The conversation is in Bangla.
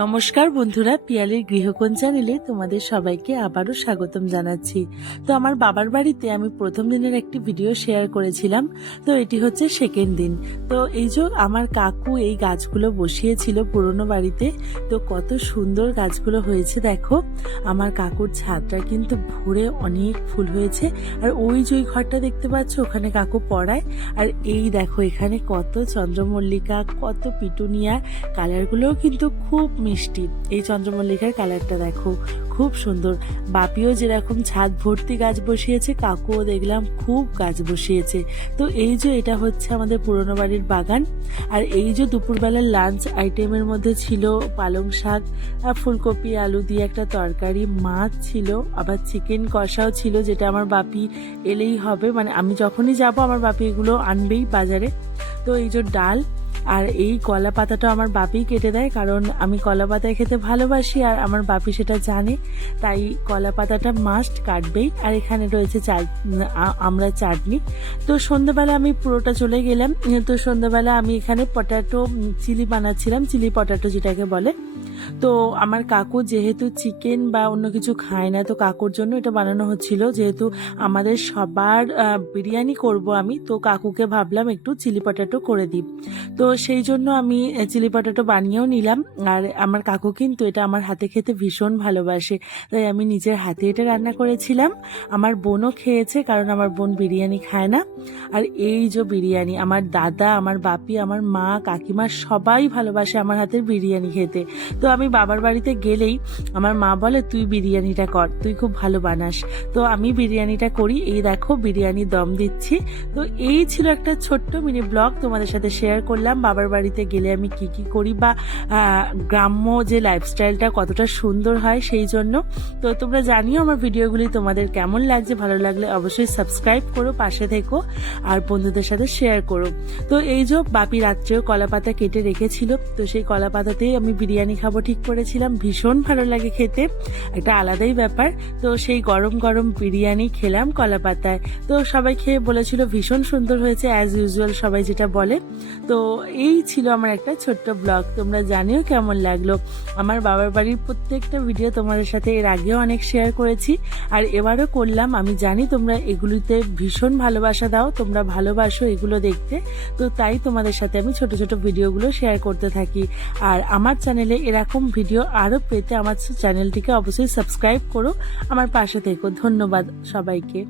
নমস্কার বন্ধুরা, পিয়ালির গৃহকোণ চ্যানেলে তোমাদের সবাইকে আবারও স্বাগতম জানাচ্ছি। তো আমার বাবার বাড়িতে আমি প্রথম দিনের একটি ভিডিও শেয়ার করেছিলাম। তো এটি হচ্ছে সেকেন্ড দিন। তো এই যে আমার কাকু এই গাছগুলো বসিয়েছিল পুরনো বাড়িতে। তো কত সুন্দর গাছগুলো হয়েছে দেখো। আমার কাকুর ছাদটা কিন্তু ভরে অনেক ফুল হয়েছে। আর ওই যে ওই ঘরটা দেখতে পাচ্ছ, ওখানে কাকু পড়ায়। আর এই দেখো এখানে কত চন্দ্রমল্লিকা, কত পিটুনিয়া, কালারগুলোও কিন্তু খুব মিষ্টি। এই চন্দ্রমল্লিকার কালারটা দেখো খুব সুন্দর। বাপিও যেরকম ছাদ ভর্তি গাছ বসিয়েছে, কাকুও দেখলাম খুব গাছ বসিয়েছে। তো এই যে এটা হচ্ছে আমাদের পুরনো বাড়ির বাগান। আর এই যে দুপুরবেলার লাঞ্চ আইটেমের মধ্যে ছিল পালং শাক, ফুলকপি আলু দিয়ে একটা তরকারি, মাছ ছিল, আবার চিকেন কষাও ছিল, যেটা আমার বাপি এলেই হবে, মানে আমি যখনই যাব আমার বাপি এগুলো আনবেই বাজারে। তো এই যে ডাল, আর এই কলা পাতাটা আমার বাপি কেটে দেয়, কারণ আমি কলা পাতায় খেতে ভালোবাসি আর আমার বাপি সেটা জানে, তাই কলা পাতাটা মাস্ট কাটবেই। আর এখানে রয়েছে আমরা চাটনি। তো সন্ধ্যাবেলা আমি পুরোটা চলে গেলাম। তো সন্ধ্যাবেলা আমি এখানে পটাটো চিলি বানাচ্ছিলাম, চিলি পটাটো যেটাকে বলে। তো আমার কাকু যেহেতু চিকেন বা অন্য কিছু খায় না, তো কাকুর জন্য এটা বানানো হচ্ছিল। যেহেতু আমাদের সবার বিরিয়ানি করব আমি, তো কাকুকে ভাবলাম একটু চিলি পটাটো করে দিই। তো সেই জন্য আমি চিলি পটাটো বানিয়েও নিলাম। আর আমার কাকু কিন্তু এটা আমার হাতে খেতে ভীষণ ভালোবাসে, তাই আমি নিজের হাতে এটা রান্না করেছিলাম। আমার বোনও খেয়েছে, কারণ আমার বোন বিরিয়ানি খায় না। আর এই যে বিরিয়ানি, আমার দাদা, আমার বাপি, আমার মা, কাকিমা সবাই ভালোবাসে আমার হাতের বিরিয়ানি খেতে। তো আমি বাবার বাড়িতে গেলেই আমার মা বলে, তুই বিরিয়ানিটা কর, তুই খুব ভালো বানাস। তো আমি বিরিয়ানিটা করি। এই দেখো বিরিয়ানি দম দিচ্ছি। তো এই ছিল একটা ছোট্ট মিনি ব্লগ, তোমাদের সাথে শেয়ার করলাম বাবার বাড়িতে গেলে আমি কি কি করি, বা গ্রাম্য যে লাইফস্টাইলটা কতটা সুন্দর হয় সেই জন্য। তো তোমরা জানিও আমার ভিডিওগুলি তোমাদের কেমন লাগছে। ভালো লাগলে অবশ্যই সাবস্ক্রাইব করো, পাশে থেকো, আর বন্ধুদের সাথে শেয়ার করো। তো এই যে বাপি রাত্রেও কলা পাতা কেটে রেখেছিল, তো সেই কলা পাতাতেই আমি বিরিয়ানি খাবো ঠিক করেছিলাম। ভীষণ ভালো লাগে খেতে, একটা আলাদাই ব্যাপার। তো সেই গরম গরম বিরিয়ানি খেলাম কলা পাতায়। তো সবাই খেয়ে বলেছিল ভীষণ সুন্দর হয়েছে, অ্যাজ ইউজুয়াল সবাই যেটা বলে। তো এই ছিল আমার একটা ছোট্ট ব্লগ। তোমরা জানিও কেমন লাগলো। আমার বাবার বাড়ির প্রত্যেকটা ভিডিও তোমাদের সাথে এর আগেও অনেক শেয়ার করেছি, আর এবারও করলাম। আমি জানি তোমরা এগুলিতে ভীষণ ভালোবাসা দাও, তোমরা ভালোবাসো এগুলো দেখতে। তো তাই তোমাদের সাথে আমি ছোট ছোট ভিডিওগুলো শেয়ার করতে থাকি। আর আমার চ্যানেলে এরকম ভিডিও আরও পেতে আমার চ্যানেলটিকে অবশ্যই সাবস্ক্রাইব করো, আমার পাশে থেকো। ধন্যবাদ সবাইকে।